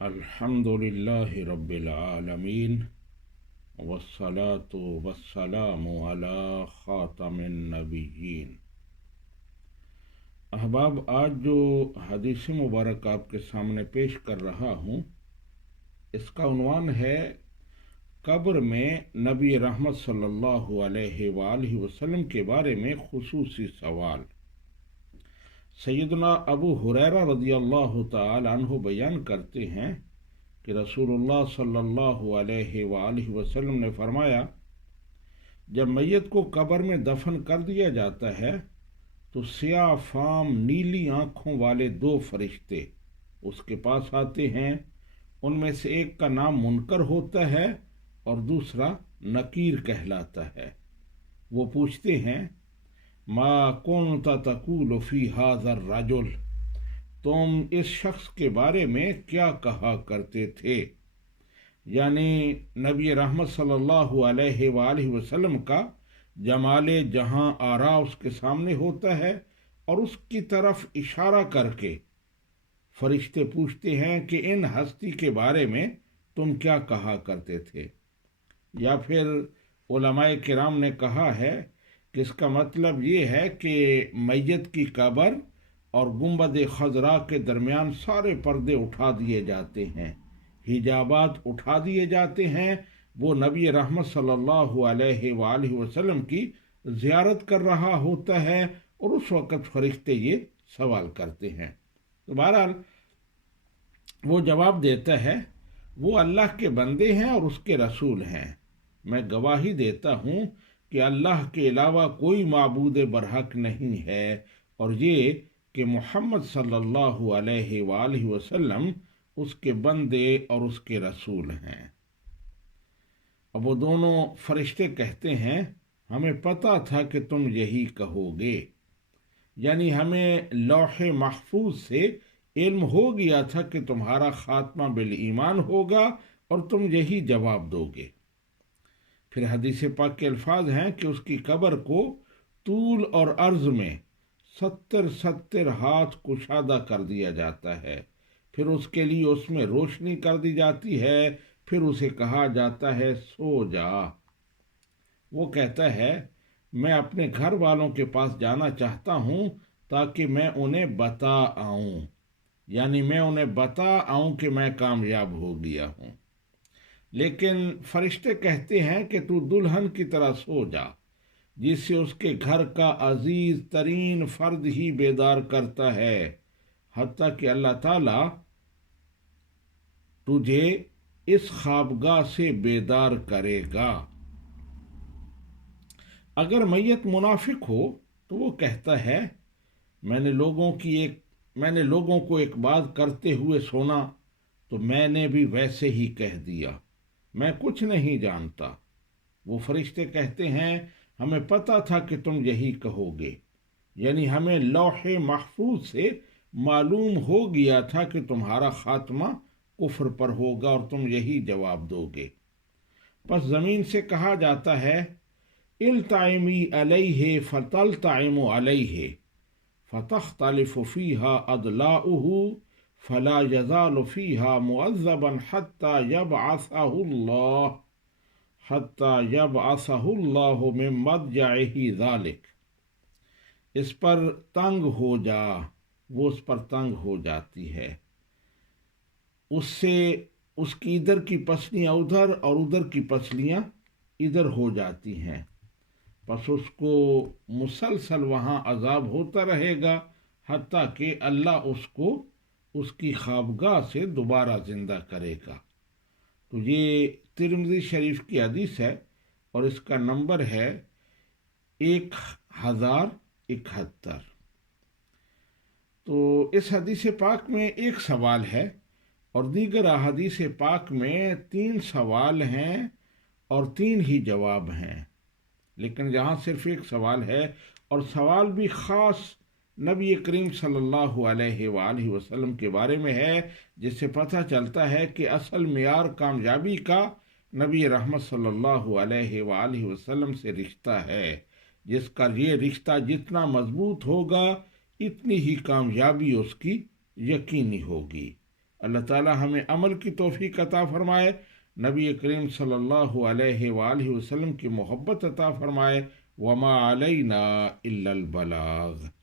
अल्हम्दुलिल्लाहि रब्बिल आलमीन वस्सलातु वस्सलामु अला खातमिन नबिय्यीन। अहबाब, आज जो हदीस मुबारक आपके सामने पेश कर रहा हूँ, इसका उन्वान है कब्र में नबी रहमत सल्लल्लाहु अलैहि वसल्लम के बारे में खुसूसी सवाल। सैयदना अबू हुरैरा रज़ियल्लाहु ताला अन्हु बयान करते हैं कि रसूलुल्लाह सल्लल्लाहु अलैहि वसल्लम ने फरमाया, जब मैयत को कब्र में दफन कर दिया जाता है तो सियाह फाम नीली आंखों वाले दो फरिश्ते उसके पास आते हैं। उनमें से एक का नाम मुनकर होता है और दूसरा नकीर कहलाता है। वो पूछते हैं, मा कुन्ता तक़ूलु फ़ी हाज़ा रजुल, तुम इस शख्स के बारे में क्या कहा करते थे। यानी नबी रहमत सल्लल्लाहु अलैहि वसल्लम का जमाले जहां आरा उसके सामने होता है और उसकी तरफ इशारा करके फरिश्ते पूछते हैं कि इन हस्ती के बारे में तुम क्या कहा करते थे। या फिर उलमाए किराम ने कहा है कि इसका मतलब ये है कि मैयत की कब्र और गुंबद खजरा के दरमियान सारे पर्दे उठा दिए जाते हैं, हिजाबात उठा दिए जाते हैं। वो नबी रहमत सल्लल्लाहु अलैहि वसल्लम की ज़ियारत कर रहा होता है और उस वक़्त फरिश्ते ये सवाल करते हैं। तो बहरहाल वो जवाब देता है, वो अल्लाह के बंदे हैं और उसके रसूल हैं। मैं गवाही देता हूँ कि अल्लाह के अलावा कोई माबूद बरहक नहीं है और ये कि मोहम्मद सल्लल्लाहु अलैहि वसल्लम उसके बंदे और उसके रसूल हैं। अब वो दोनों फरिश्ते कहते हैं, हमें पता था कि तुम यही कहोगे। यानी हमें लौहे महफूज से इल्म हो गया था कि तुम्हारा खात्मा बिल ईमान होगा और तुम यही जवाब दोगे। फिर हदीस पाक के अल्फाज हैं कि उसकी कब्र को तूल और अर्ज में 70 हाथ कुशादा कर दिया जाता है। फिर उसके लिए उसमें रोशनी कर दी जाती है। फिर उसे कहा जाता है, सो जा। वो कहता है, मैं अपने घर वालों के पास जाना चाहता हूँ ताकि मैं उन्हें बता आऊँ, यानी मैं उन्हें बता आऊँ कि मैं कामयाब हो गया हूँ। लेकिन फरिश्ते कहते हैं कि तू दुल्हन की तरह सो जा, जिससे उसके घर का अजीज तरीन फर्द ही बेदार करता है, हत्ता कि अल्लाह ताला तुझे इस ख्वाबगाह से बेदार करेगा। अगर मैयत मुनाफिक हो तो वो कहता है, मैंने लोगों को एक बात करते हुए सुना तो मैंने भी वैसे ही कह दिया, मैं कुछ नहीं जानता। वो फरिश्ते कहते हैं, हमें पता था कि तुम यही कहोगे। यानी हमें लौहे महफूज से मालूम हो गया था कि तुम्हारा खात्मा कुफ्र पर होगा और तुम यही जवाब दोगे। बस ज़मीन से कहा जाता है, इल्ताइमी अलैहि फतल्ताइमु अलैहि फतख्तलिफु फीहा अदलाउहु फला यज़ालु फीहा मुअज़्ज़बन हत्ता यबअसहुल्लाहु मिन मदजइहि ज़ालिक। इस पर तंग हो जा, वो उस पर तंग हो जाती है। उससे उसकी इधर की पसलियाँ उधर और उधर की पसलियाँ इधर हो जाती हैं। बस उसको मुसलसल वहाँ अजाब होता रहेगा हत्ता कि अल्लाह उसको उसकी ख्वाबगाह से दोबारा जिंदा करेगा। तो ये तिरमिज़ी शरीफ की हदीस है और इसका नंबर है 1071। तो इस हदीस पाक में एक सवाल है और दीगर अहादीस पाक में 3 सवाल हैं और 3 ही जवाब हैं। लेकिन यहाँ सिर्फ एक सवाल है और सवाल भी ख़ास नबी करीम सल्लल्लाहु अलैहि वसल्लम के बारे में है, जिससे पता चलता है कि असल मियार कामयाबी का नबी रहमत सल्लल्लाहु अलैहि वसल्लम से रिश्ता है, जिसका ये रिश्ता जितना मजबूत होगा इतनी ही कामयाबी उसकी यकीनी होगी। اللہ تعالی ہمیں عمل کی توفیق عطا فرمائے، نبی کریم صلی اللہ علیہ وآلہ وسلم کی محبت عطا فرمائے۔ وما علینا الا البلاغ۔